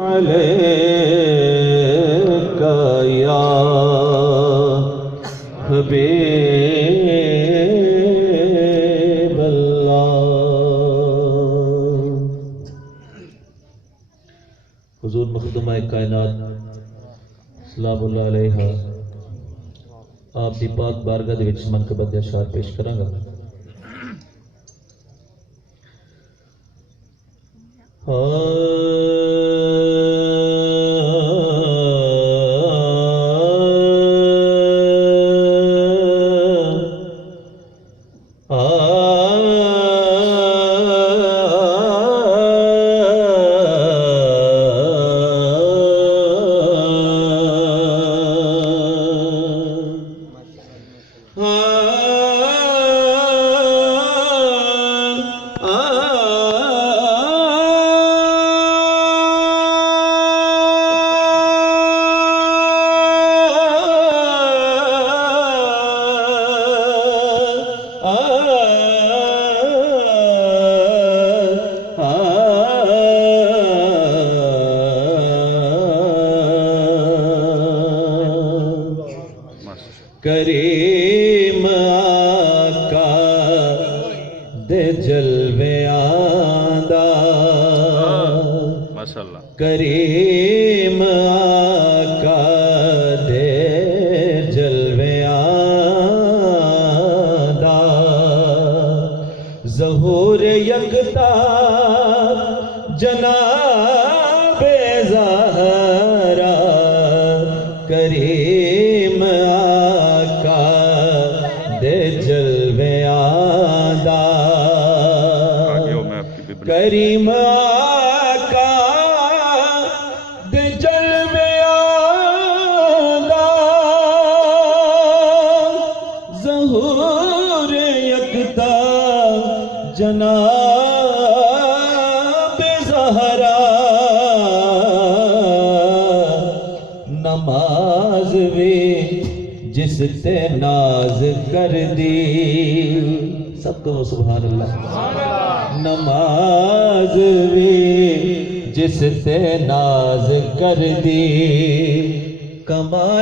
अलैका या हबीबल्लाह। हुजूर मखदूम-ए कायनात सलामुल्लाह अलैहा आप दी पाक बारगाह दे विच मनकबत दे अशार पेश करांगा। करीम आका दे जलवे आंदा माशाअल्लाह। करीम आका दे जलवे आंदा ज़हूर यकता जनाबे ज़हरा। करीम दे जलवे आंदा करीम आका दे जलवे आंदा ज़हूर यकता जनाब ज़हरा। नमाज वे जिस ते नाज कर दी सबको सुभान अल्लाह। नमाज वे जिस ते नाज कर दी कमाल